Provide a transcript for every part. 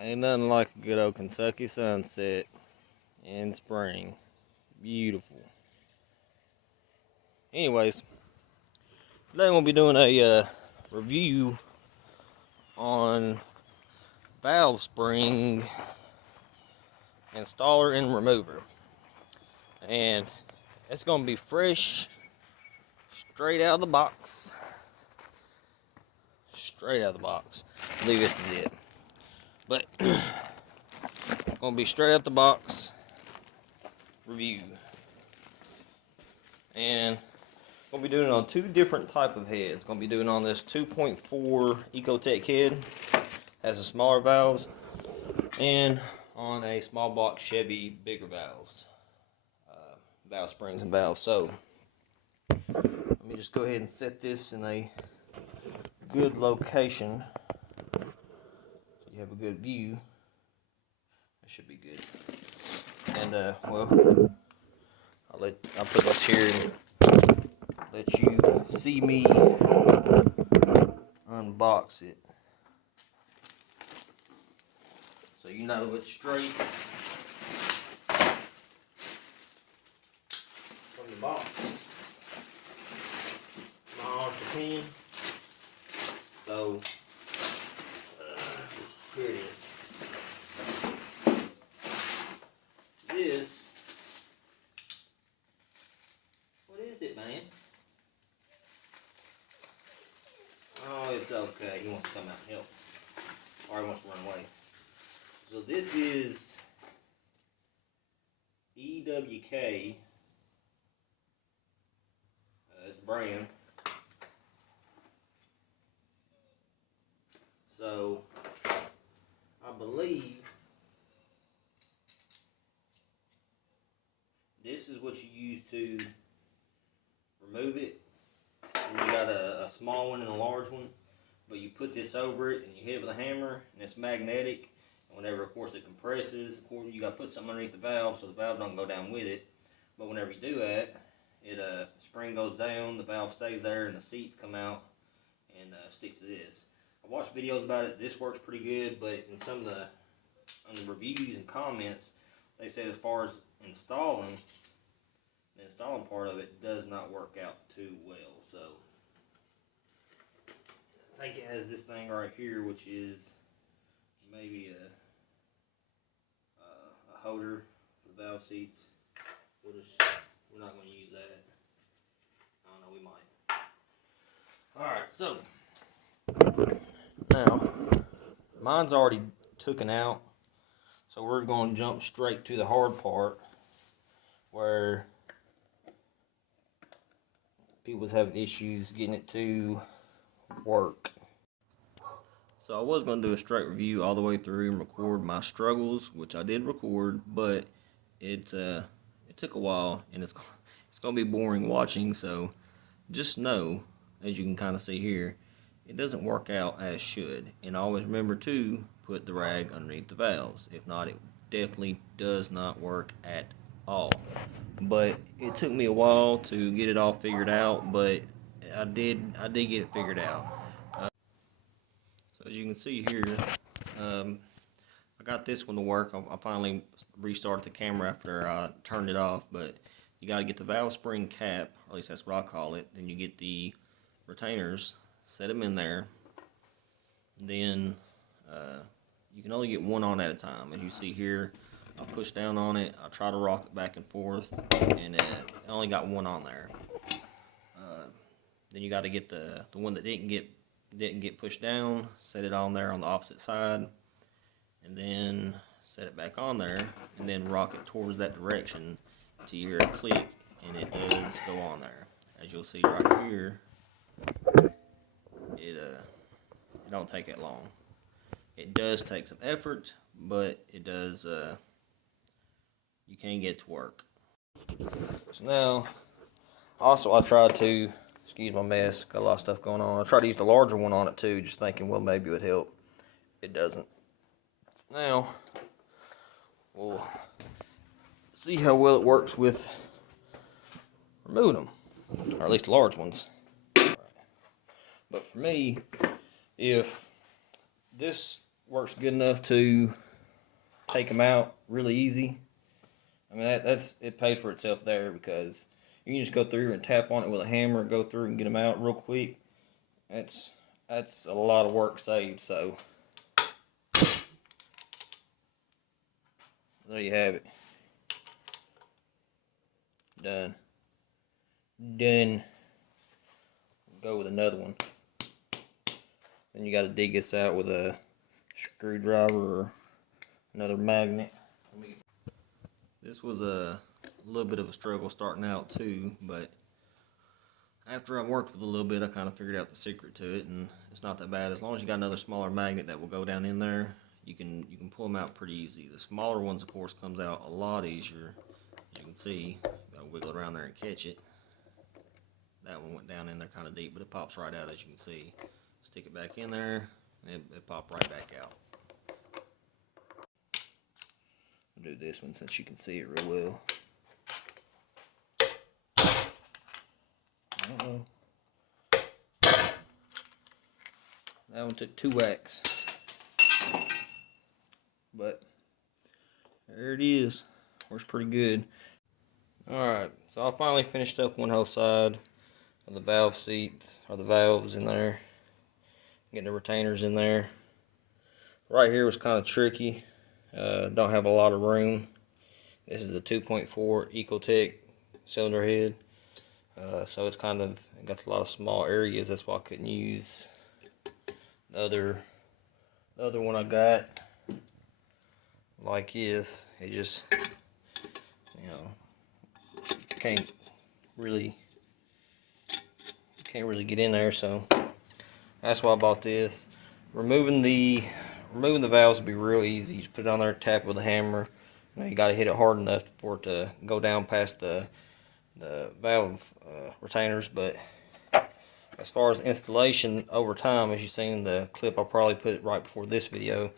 Ain't nothing like a good old Kentucky sunset in spring. Beautiful. Anyways, today I'm going to be doing a review on valve spring installer and remover. And it's going to be fresh, straight out of the box. Straight out of the box. I believe this is it. But, going to be straight out the box review. And going to be doing it on two different type of heads. Going to be doing on this 2.4 EWK head, has the smaller valves, and on a small block Chevy bigger valves, valve springs and valves. So let me just go ahead and set this in a good location so you have a good view. That should be good. And well, I'll put this here and let you see me unbox it, so you know it's straight from the box. My honest opinion. So here it is. This, what is it, man? Oh, it's okay. He wants to come out and help. Or he wants to run away. So this is EWK. It's a brand. So I believe this is what you use to remove it. You got a small one and a large one, but you put this over it and you hit it with a hammer, and it's magnetic. And whenever, of course, it compresses, of course, you got to put something underneath the valve so the valve don't go down with it. But whenever you do that, it spring goes down, the valve stays there, and the seats come out and sticks to this. I watched videos about it. This works pretty good, but in some of the reviews and comments, they said as far as installing, the installing part of it does not work out too well. So I think it has this thing right here, which is maybe a holder for the valve seats. We're not going to use that. I don't know, we might. Alright, so now mine's already taken out, so we're going to jump straight to the hard part where people was having issues getting it to work. So I was going to do a straight review all the way through and record my struggles, which I did record, but it took a while, and it's going to be boring watching. So just know, as you can kind of see here, it doesn't work out as should. And always remember to put the rag underneath the valves. If not, it definitely does not work at all. But it took me a while to get it all figured out, but I did get it figured out. So as you can see here, I got this one to work. I finally restarted the camera after I turned it off, but you got to get the valve spring cap, or at least that's what I call it. Then you get the retainers, set them in there. Then you can only get one on at a time. As you see here, I push down on it, I try to rock it back and forth, and I only got one on there. Then you got to get the one that didn't get pushed down, set it on there on the opposite side, and then set it back on there, and then rock it towards that direction till you hear a click, and it does go on there. As you'll see right here, it don't take that long. It does take some effort, but it does. You can get it to work. So now, also I tried to, excuse my mess, got a lot of stuff going on. I tried to use the larger one on it too, just thinking, well, maybe it would help. It doesn't. Now, we'll see how well it works with removing them, or at least the large ones. But for me, if this works good enough to take them out really easy. I mean, it pays for itself there, because you can just go through and tap on it with a hammer and go through and get them out real quick. That's a lot of work saved. So there you have it. Done. Go with another one. Then you got to dig this out with a screwdriver or another magnet. This was a little bit of a struggle starting out too, but after I worked with it a little bit, I kind of figured out the secret to it, and it's not that bad. As long as you got another smaller magnet that will go down in there, you can pull them out pretty easy. The smaller ones, of course, comes out a lot easier. As you can see, you gotta wiggle around there and catch it. That one went down in there kind of deep, but it pops right out, as you can see. Stick it back in there, and it popped right back out. I'll do this one since you can see it real well. That one took 2 whacks, but there it is. Works pretty good. Alright, so I finally finished up one whole side of the valve seats, or the valves in there, getting the retainers in there. Right here was kind of tricky. Don't have a lot of room. This is a 2.4 EWK cylinder head. So it's kind of got a lot of small areas. That's why I couldn't use the other one I got like this. It just, you know, can't really get in there. So that's why I bought this. Removing the valves will be real easy. You just put it on there, tap with a hammer. You got to hit it hard enough for it to go down past the valve retainers. But as far as installation over time, as you've seen in the clip I'll probably put right before this video,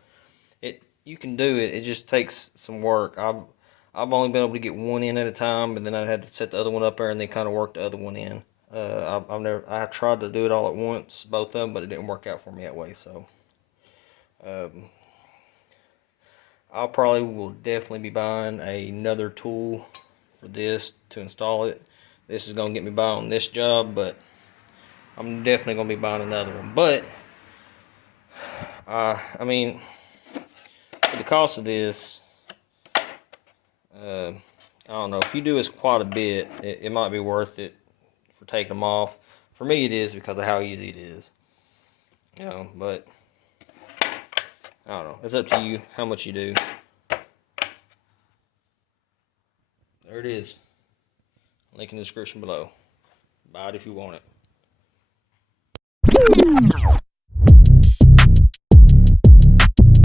you can do it. It just takes some work. I've only been able to get one in at a time, and then I had to set the other one up there and then kind of work the other one in. I tried to do it all at once, both of them, but it didn't work out for me that way. So I'll probably will definitely be buying another tool for this to install it. This is gonna get me by on this job, but I'm definitely gonna be buying another one. But I mean, for the cost of this, I don't know, if you do this quite a bit, it might be worth it for taking them off. For me, it is, because of how easy it is. You know, but I don't know. It's up to you how much you do. There it is. Link in the description below. Buy it if you want it.